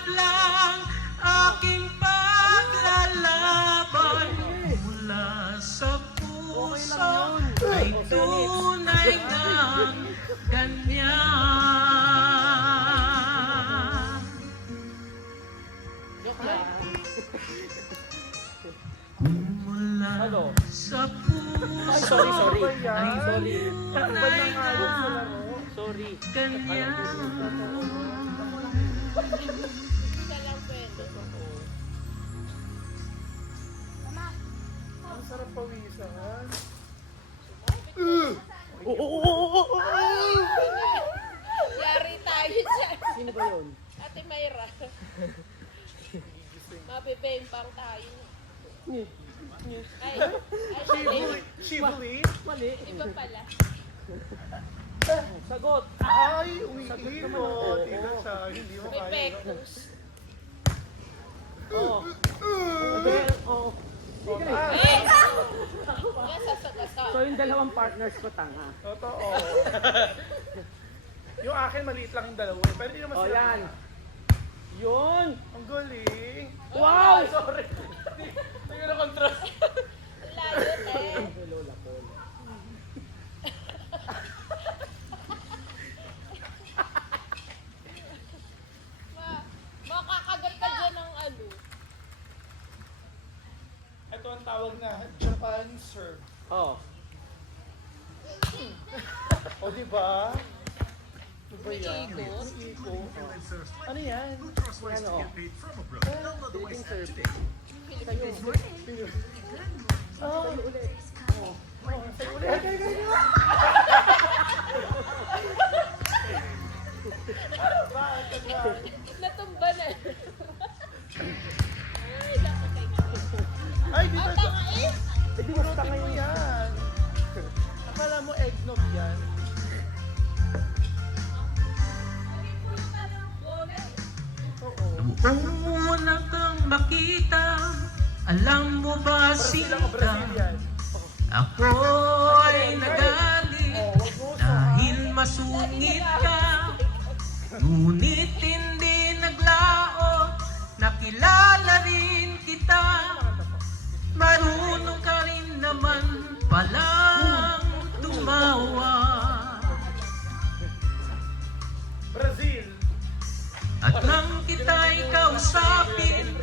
hadlang aking paglalaban mula sa puso ay tunay ngang ganyan. Mula sa puso ay tunay ngang ganyan. Ang sarap pawisan. Yari tayo dyan. Sino ba yun? Ate Mayra. Mabibembang tayo. Ay, mali. Shibui. Mali. Iba pala. Sagot. Ay, uwi mo. Tingnan siya. Hindi mo May kaya. pectus. Oo. Oo. Ay! Yan, sasagasal. So yung dalawang partners ko tanga. Totoo. Yung akin maliit lang yung dalawa. Pero hindi naman O sila. yan. Yun. Ang galing. Wow! Sorry. Hindi ko na-control. Layo, te. Lola Paul. Makakagat ka dyan ng ano. Ito ang tawag na Japan serve. Oh. O diba? Ano ba yan? Ikot. Iko. Ano yan? Ano? Dating serve. Oh, ulit. Sa'yo ulit. Bakit ba? Natumba na. Ay, dapat kayo. Ay, di ba? Ang tanga eh. Hindi mas tanga Mo yun. yan. Akala mo eggnog yan. Oo. Una kang makita, alam mo ba Brazil ako, sita? Brazilian. Ako ay nagalit dahil masungit ka. Ngunit hindi naglaot, nakilala rin kita. Marunong ka rin naman palang tumawa. Brazil. At nang kita'y kausapin,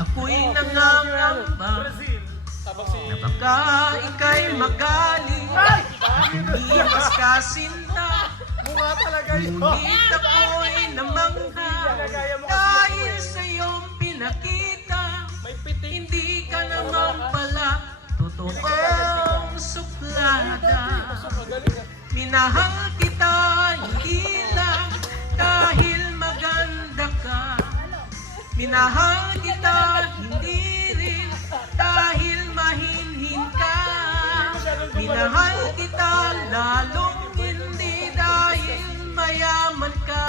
ako'y nangangamba Brazil. na baka ika'y magaling at umiwas ka sinta. Mukha talaga yun. Ngunit ako'y namangha dahil sa iyong pinakita. Hindi ka naman pala totoong suplada. Minahal kita hindi lang dahil maganda ka. Minahal kita hindi rin dahil mahinhin ka. Minahal kita lalong hindi dahil mayaman ka.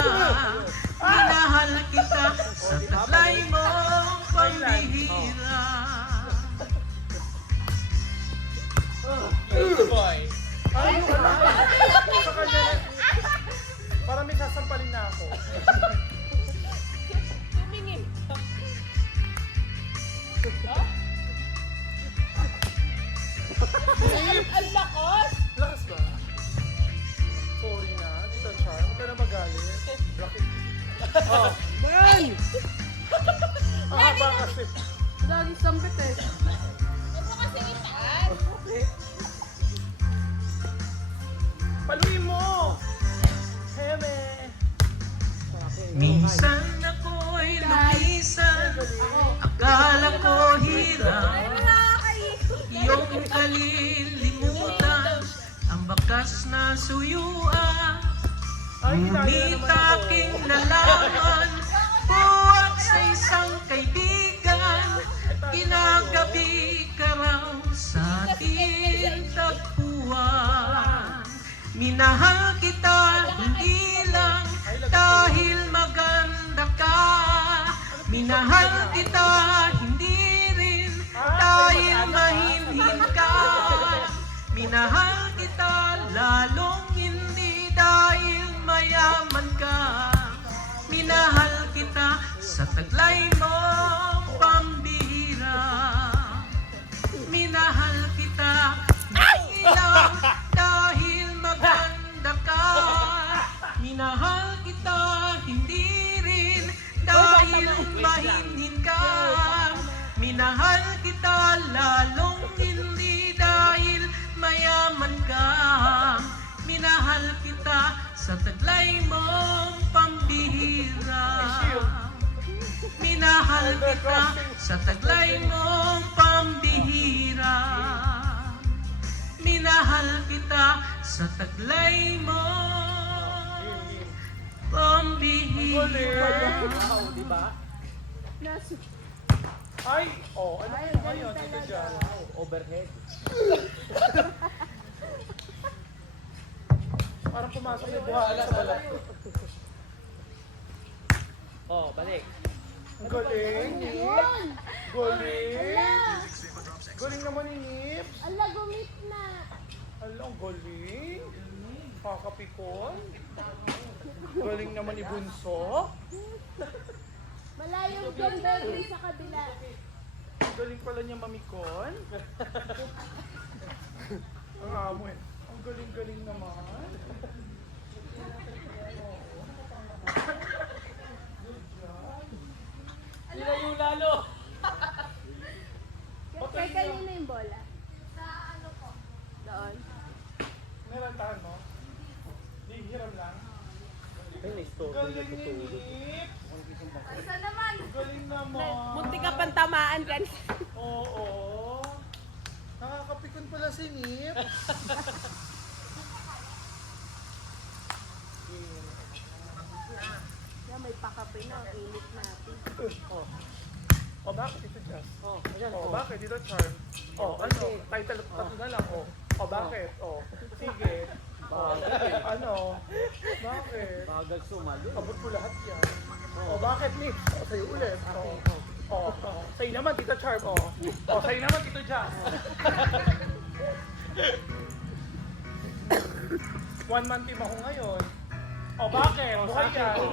Minahal kita sa taglay mong pambihira. Boy. Ay, wala. Sa kanya na. Parang may sasampalin na ako. Tumingin. Ang lakas. Lakas ba? Sorry na, Tita Char. Huwag ka na magalit. Bakit? Oh, Man! ang haba kasi. Lagi sambit eh. Huwag mo kasi itaan. Paluin mo! Heme! Minsan ako'y lumisan, akala ko hirap. Iyong kalilimutan, ang bakas na suyuan. Ngunit aking nalaman, buwag sa isang kaibigan, ginagabi ka raw sa ating tagpuan. Minahal kita hindi lang dahil maganda ka. Minahal kita hindi rin dahil mahinhin ka. Minahal kita lalong hindi dahil mayaman ka. Minahal kita sa taglay mong pambihira. Minahal kita hindi lang dahil maganda ka. Minahal kita hindi rin dahil mahinhin ka. Minahal kita lalong hindi dahil mayaman ka. Minahal kita sa taglay mong pambihira. Minahal kita sa taglay mong pambihira. Minahal kita sa taglay mong pambihira. Wow, di ba? Ay! Oh, ano yun ngayon? Dito dyan. Overhead. Parang pumasok yung buhala sa balat. Oh, balik. Ang galing, Nip. Galing. Galing naman ni Nip. Ala, gumit na. Ala, ang galing. Kakapikon. Galing naman ni Bunso. Malayo dyan, baby, sa kabila. Ang galing pala niya mamikon. Ang amo eh. Ang galing-galing naman. Nilayo lalo. Kaya kanina yung bola? Sa ano po? Doon. Nalantahan mo? Di, hiram lang. Ay, na-store. Galing ni Nip. Isa naman. Galing naman. Munti ka pang tamaan kanina. Oo. Nakakapikon pala si Nip. Yan, may pakape na. Init natin. O bakit ito, Jazz? Oh, ayan. O bakit ito, Charm? O ano? Title tatlo na lang. O bakit? O sige. O ano? Bakit? Bagal sumalo. Abot ko lahat yan. O bakit, Nip? O sa'yo ulit. O sa'yo naman, Tito Charm. O sa'yo naman, Tito Jazz. 1 month team ako ngayon. O bakit? O, Buhay sa yan. akin.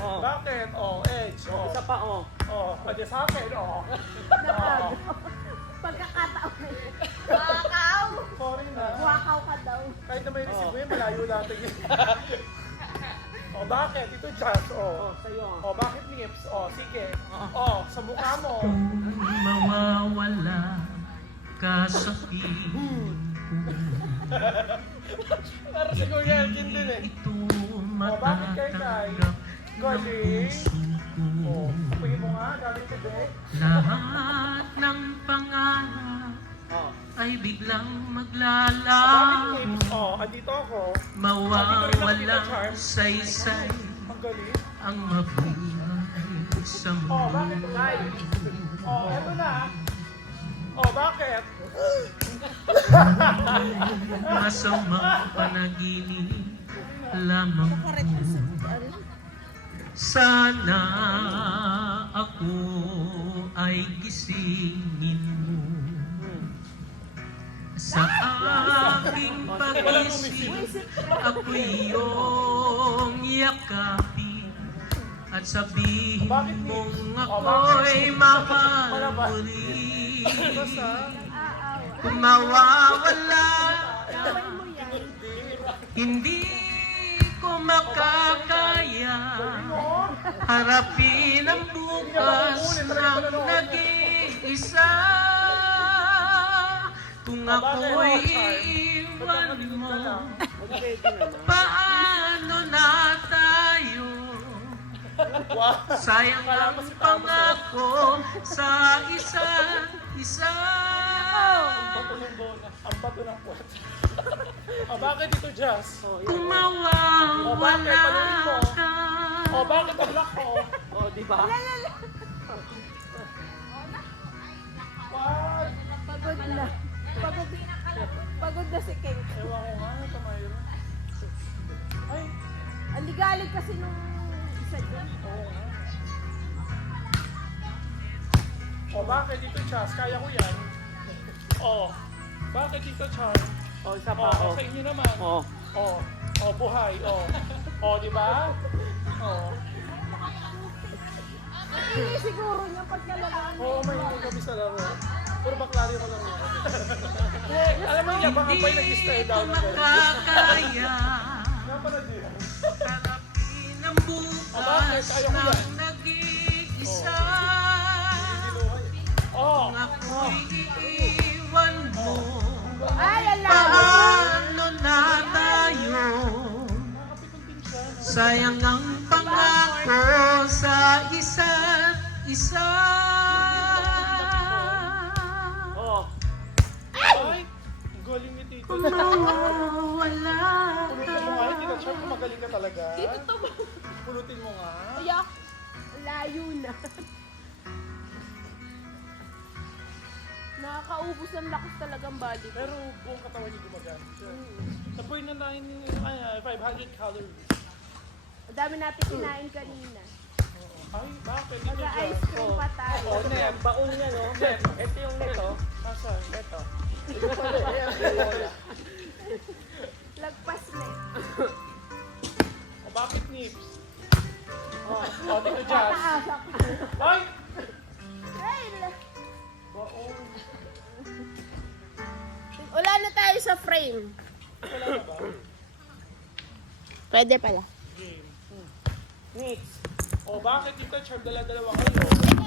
O bakit? O Edge. O Isa pa, oh. pwede sa akin. O. Pagkakataon na yun. Wakaw! Sorry na. Wakaw ka daw. Kahit na may receive mo yun, malayo natin yun. O bakit? Ito Jazz. Oh, sa'yo. O bakit Nips? O sige. O sa mukha mo. Kung mawawala ka sa piling ko, Para si Kuya Elkin din eh. ito bakit kay Kai? matatanggap ng Galing. puso ko. Pagin mo nga, galing ka din. Lahat ng pangarap Oh. ay biglang Bakit maglalaho. Nips? O, andito ako. Mawawalang saysay Ang galing. ang mabuhay sa O, bakit mundo. Kai? O, eto na. O, bakit? Masamang panaginip lamang mo. Sana ako ay gisingin mo sa aking pag-isip. Ako'y iyong yakapin at sabihin mong ako'y mahal muli. Kung mawawala ka, hindi ko makakaya harapin ang bukas ng nag-iisa. Kung ako'y iiwan mo, Mag-ready naman. paano na tayo? Sayang ang pangako sa isa't isa. Ang bato ng kwat. O, bakit ito Jazz? Kung mawawala ka, O, bakit ang lock ko? Oh, di ba? Wag! Pagod na. Pagod na si King. Ewan ko nga, ano tamayro? Ay, Ang ligalig kasi nung isa dyan. oo nga. O, bakit dito Jazz? Kaya ko yan. O, bakit dito Charm? Oh, isa O, pa, oh. sa inyo naman. Oh. O, buhay. O, di ba? O. maingay siguro niya pagkalaman. Oo, may kami sa laro. Puro baklari mo lang yun. Alam mo niya, baka pa'y nag-stay Hindi down ko na gano'n. makakaya Napanood niyo yan? harapin ang bakit? bukas Ayaw ko yan. ng nag-iisa. Oo. Kung ako'y iiwan mo, Ay, alam. paano na tayo? Sayang ang pangako sa isa't isa. Oo. Ay, ang galing ni Tito. Kung mawawala Pulutin mo nga, hindi ka sure kung magaling ka talaga. Dito to ba? Pulutin mo nga. Ayak. Layo na. Nakakaubos ng lakas talagang body ko. Pero buong katawan niyo gumagana. Sa point na 500 calories. Ang dami natin kinain kanina. Ay, bakit? Hindi Mag-ice cream pa tayo. Oo, net. Baon niya, no? Ito yung neto. Asa? Ito. Lagpas na eh. O bakit nips? O, Tito Jazz. Taasak. Ay! Ay, Baon. wala na tayo sa frame. Wala na ba? Pwede pala. Game. Next. O bakit Tito Char dala-dalawa kayo?